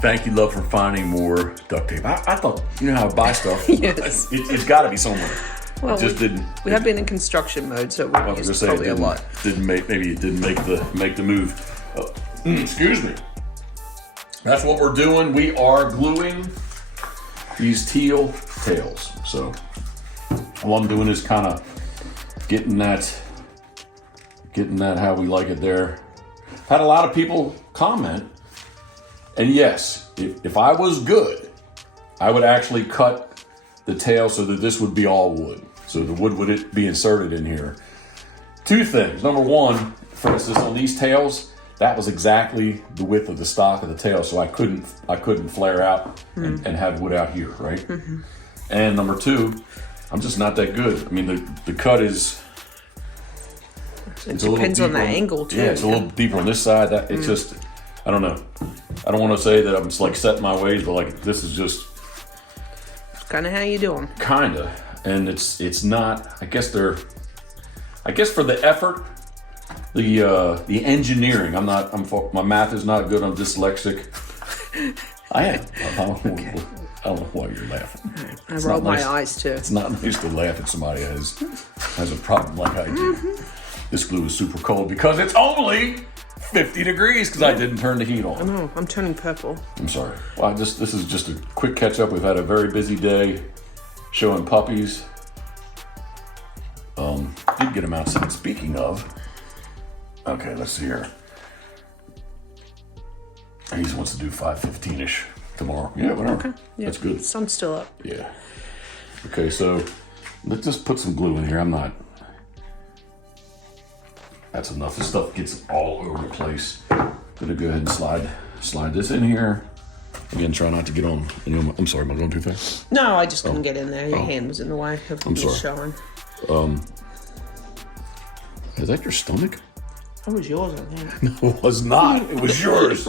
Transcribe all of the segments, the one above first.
Thank you, love, for finding more duct tape. I thought, you know how I buy stuff? Yes. It's got to be somewhere. Well, it just didn't. We have been in construction mode, so I we was used gonna say probably a lot. Maybe it didn't make the move. Excuse me. That's what we're doing. We are gluing these teal tails. So all I'm doing is kind of getting that how we like it there. Had a lot of people comment, and yes, if I was good, I would actually cut the tail so that this would be all wood. So the wood would be inserted in here. Two things. Number one, for instance, on these tails, that was exactly the width of the stock of the tail, so I couldn't flare out and have wood out here, right? Mm-hmm. And number two, I'm just not that good. I mean, the cut is. It depends on the angle too. Yeah, it's a little deeper on this side. That it's just, I don't know. I don't want to say that I'm just like set in my ways, but like this is just. It's kind of how you do them. Kinda, and it's not. I guess for the effort. The engineering. My math is not good. I'm dyslexic. I am. Okay. I don't know why you're laughing. I roll my eyes too. It's not nice to laugh at somebody who has a problem like I do. Mm-hmm. This glue is super cold because it's only 50 degrees because I didn't turn the heat on. I know. I'm turning purple. I'm sorry. Well, this is just a quick catch up. We've had a very busy day showing puppies. Did get them outside. Speaking of. Okay, let's see here. He wants to do 5:15ish tomorrow. Yeah, whatever. Okay. Yeah. That's good. Sun's still up. Yeah. Okay, so let's just put some glue in here. That's enough. This stuff gets all over the place. Gonna go ahead and slide this in here. Again, try not to get on. I'm sorry, am I going too fast? No, I just couldn't get in there. Your hand was in the way of I'm me sorry. showing. Is that your stomach? That was yours, I think. No, it was not. It was yours.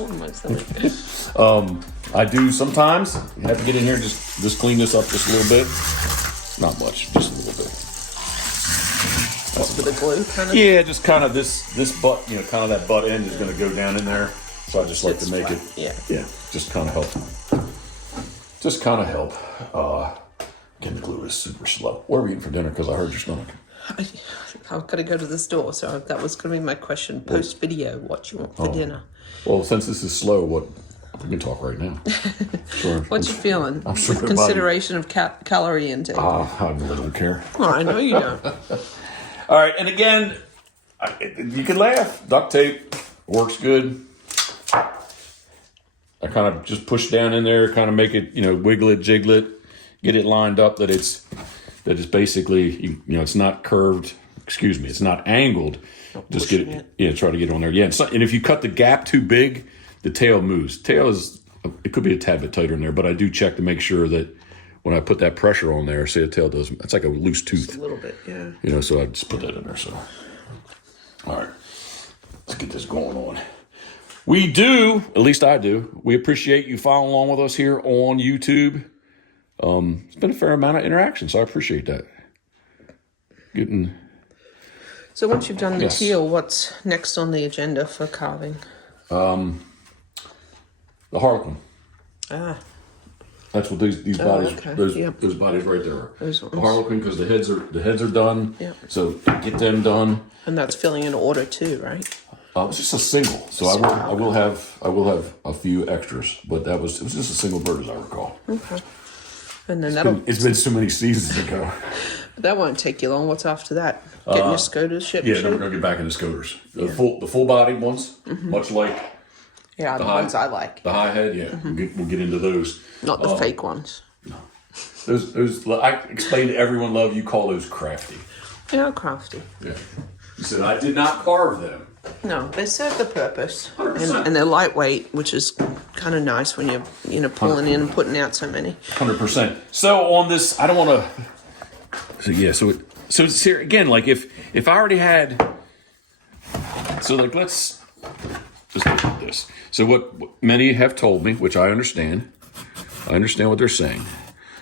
I do sometimes. You have to get in here, just clean this up just a little bit. Not much, just a little bit. What, with the glue kind of? Yeah, just kind of this butt, kind of that butt end is going to go down in there. So I just like to make flat. it. Yeah, just kind of help. Again, the glue is super slow. What are we eating for dinner? Because I heard your stomach. I've got to go to the store, so that was going to be my question. Post video, what you want for dinner? Well, since this is slow, we can talk right now. Sure. What you feeling? I'm sure Consideration of calorie intake. I really don't care. Oh, I know you don't. All right, and again, you can laugh. Duct tape works good. I kind of just push down in there, kind of make it, wiggle it, jiggle it, get it lined up that it's basically, it's not curved. Excuse me, it's not angled. Just get it. Yeah, try to get it on there. Yeah, and if you cut the gap too big, the tail moves. It could be a tad bit tighter in there, but I do check to make sure that when I put that pressure on there, see the tail does. It's like a loose tooth. Just a little bit, yeah. So I just put that in there. So, all right, let's get this going on. We do, at least I do. We appreciate you following along with us here on YouTube. It's been a fair amount of interaction, so I appreciate that. So once you've done the teal, what's next on the agenda for carving? The harlequin. That's what these bodies. Okay. Those bodies right there are. Those ones. The harlequin, because the heads are done. Yeah. So get them done. And that's filling in order too, right? It's just a single, so I will have a few extras, but it was just a single bird as I recall. Okay. And then it's been so many seasons ago. But that won't take you long. What's after that? Getting your scoters shipped? Yeah, then we're gonna get back into scoters. The full body ones, much like the ones I like. The high head, yeah. We'll get into those. Not the fake ones. No. Those I explained to everyone, love, you call those crafty. Yeah, crafty. Yeah. You said I did not carve them. No, they serve the purpose. 100%. And they're lightweight, which is kind of nice when you're pulling in and putting out so many. 100%. So on this, I don't want to. So it's here again. Like if I already had. So like let's just look at this. So what many have told me, which I understand what they're saying.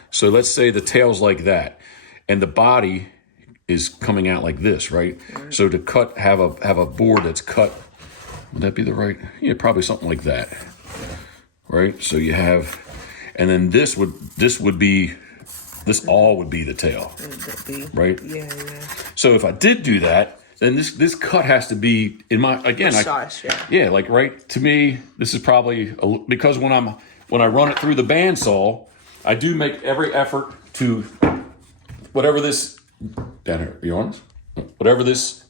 So let's say the tail's like that, and the body is coming out like this, right? So to have a board that's cut, would that be the right? Yeah, probably something like that. right? So you have, and then this would be, this all would be the tail, right? Yeah. So if I did do that, then this cut has to be in my, again, precise, yeah, like right to me, this is probably because when I run it through the bandsaw, I do make every effort to whatever this down here. You on this? Whatever this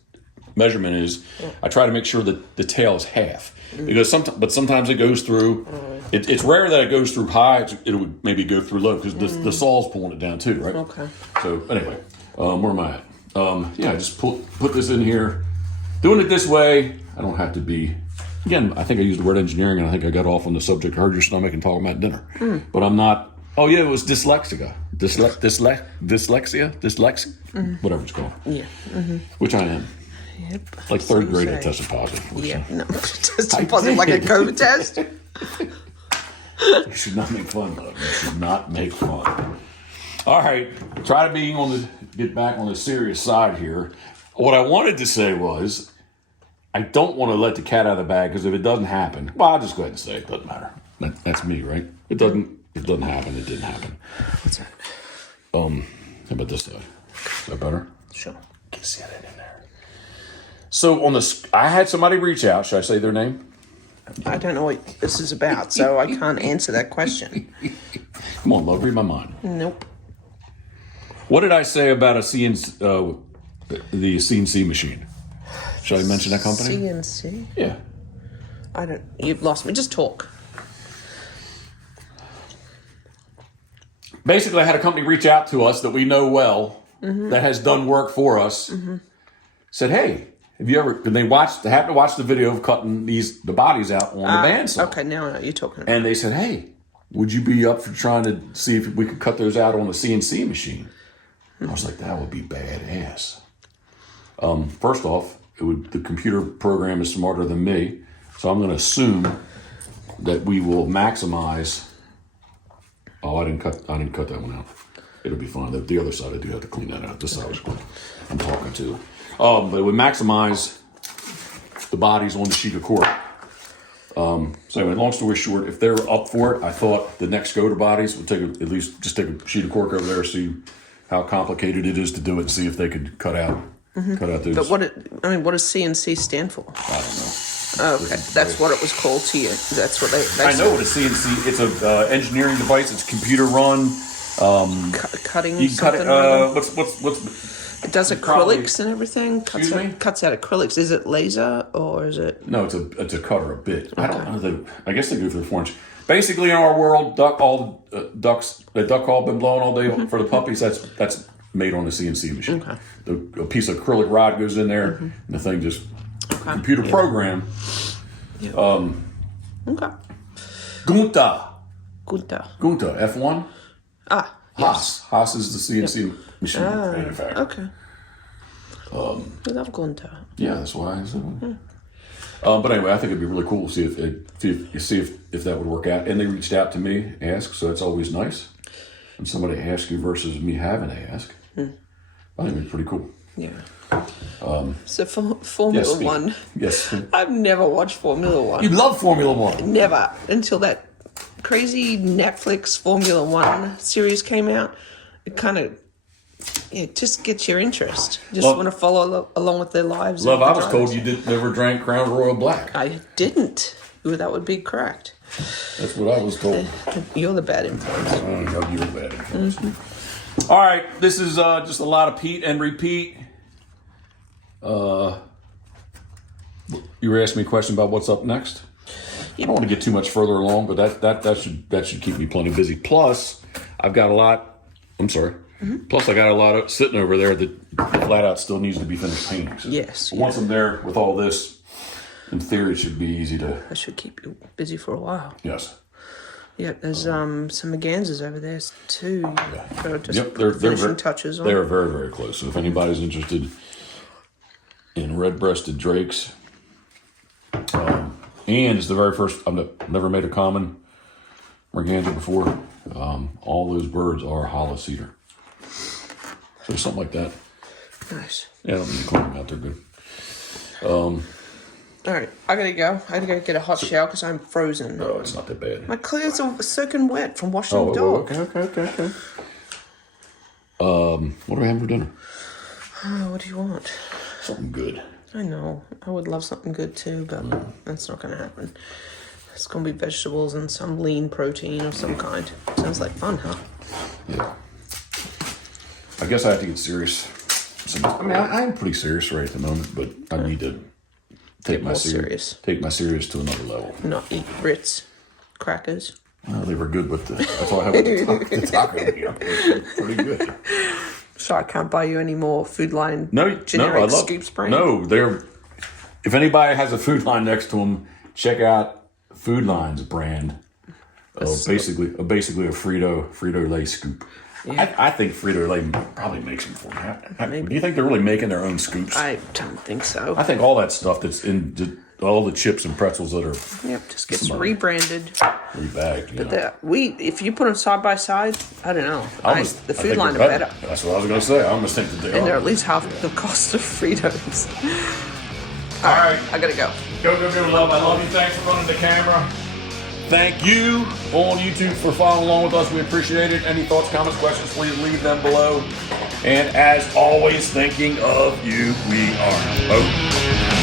measurement is, I try to make sure that the tail is half because sometimes it goes through. It's rare that it goes through high. It would maybe go through low because the saw's pulling it down too, right? Okay. So anyway, where am I at? Yeah, just put this in here. Doing it this way, I don't have to be. Again, I think I used the word engineering, and I think I got off on the subject. I heard your stomach and talking about dinner, but I'm not. Oh yeah, it was dyslexia, whatever it's called. Yeah. Which I am. Yep. Like third grade, I tested positive. Yeah. No, tested positive like a COVID test. You should not make fun, love. You should not make fun. All right, try to get back on the serious side here. What I wanted to say was, I don't want to let the cat out of the bag because if it doesn't happen, well, I'll just go ahead and say it. Doesn't matter. That's me, right? It doesn't happen. It didn't happen. What's that? How about this side? Is that better? Sure. Can see that in there. So I had somebody reach out. Should I say their name? I don't know what this is about, so I can't answer that question. Come on, love, read my mind. Nope. What did I say about the CNC machine? Should I mention that company? CNC? Yeah. You've lost me. Just talk. Basically, I had a company reach out to us that we know well, that has done work for us. Said, hey, have you ever? They happened to watch the video of cutting the bodies out on the bandsaw. Okay, now I know what you're talking about. And they said, hey, would you be up for trying to see if we could cut those out on the CNC machine? I was like, that would be badass. First off, the computer program is smarter than me, so I'm going to assume that we will maximize. Oh, I didn't cut that one out. It'll be fine. The other side, I do have to clean that out. This side was good. I'm talking to. But it would maximize the bodies on the sheet of cork. So anyway, long story short, if they're up for it, I thought the next go to bodies would take a sheet of cork over there, see how complicated it is to do it, and see if they could cut out those. But what does CNC stand for? I don't know. Oh, okay, that's what it was called to you. That's what they I know what a CNC. It's a engineering device. It's computer run. Cutting. You can cut it. What's it does acrylics and everything. Cuts out acrylics. Is it laser or is it? No, it's a cutter, a bit. Okay. I don't know. I guess they go for the 4-inch. Basically, in our world, ducks. The duck call been blowing all day for the puppies. That's made on a CNC machine. Okay. A piece of acrylic rod goes in there, and the thing just computer program. Yeah. Okay. Gunta. F1. Yes. Haas is the CNC machine manufacturer. Okay. We love Gunta. Yeah, that's why I said. But anyway, I think it'd be really cool to see if that would work out. And they reached out to me, so that's always nice. And somebody ask you versus me having to ask. I think it'd be pretty cool. Yeah. So Formula One. Yes. I've never watched Formula One. You love Formula One. Never until that crazy Netflix Formula One series came out. It kind of just gets your interest. You just want to follow along with their lives. Love, I was told you never drank Crown Royal Black. I didn't. That would be correct. That's what I was told. You're the bad influence. I know you're the bad influence. All right, this is just a lot of Pete and repeat. You were asking me a question about what's up next. I don't want to get too much further along, but that should keep me plenty busy. Plus, I've got a lot. I'm sorry. Plus, I got a lot of sitting over there that flat out still needs to be finished painting. So yes. Once I'm there with all this, in theory, it should be easy to. That should keep you busy for a while. Yes. Yeah, there's some Mergansers over there too. Yeah. They're finishing touches on. They are very, very close. So if anybody's interested in red-breasted drakes, and it's the very first. I've never made a common merganser before. All those birds are hollow cedar. So something like that. Nice. Yeah, I don't need to clean them out. They're good. All right, I gotta go. I gotta go get a hot shower because I'm frozen. No, it's not that bad. My clothes are soaking wet from washing the Oh, dog. okay. What do we have for dinner? What do you want? Something good. I know. I would love something good too, but that's not gonna happen. It's gonna be vegetables and some lean protein of some kind. Sounds like fun, huh? Yeah. I guess I have to get serious. I mean, I'm pretty serious right at the moment, but I need to take my serious to another level. Not eat Ritz crackers. Well, they were good with that's all I have with the taco. Pretty good. So I can't buy you any more Food Line generic scoops brand? No, if anybody has a Food Line next to them, check out Food Line's brand. Basically a Frito-Lay scoop. Yeah. I think Frito-Lay probably makes them for me. Do you think they're really making their own scoops? I don't think so. I think all that stuff that's in all the chips and pretzels that are just gets rebranded, rebagged. But if you put them side by side, I don't know. The Food Line are better. That's what I was going to say. I almost think that they are. And they're at least half the cost of Fritos. All right, I gotta go. Go, love. I love you. Thanks for running the camera. Thank you on YouTube for following along with us. We appreciate it. Any thoughts, comments, questions, please leave them below. And as always, thinking of you, we are.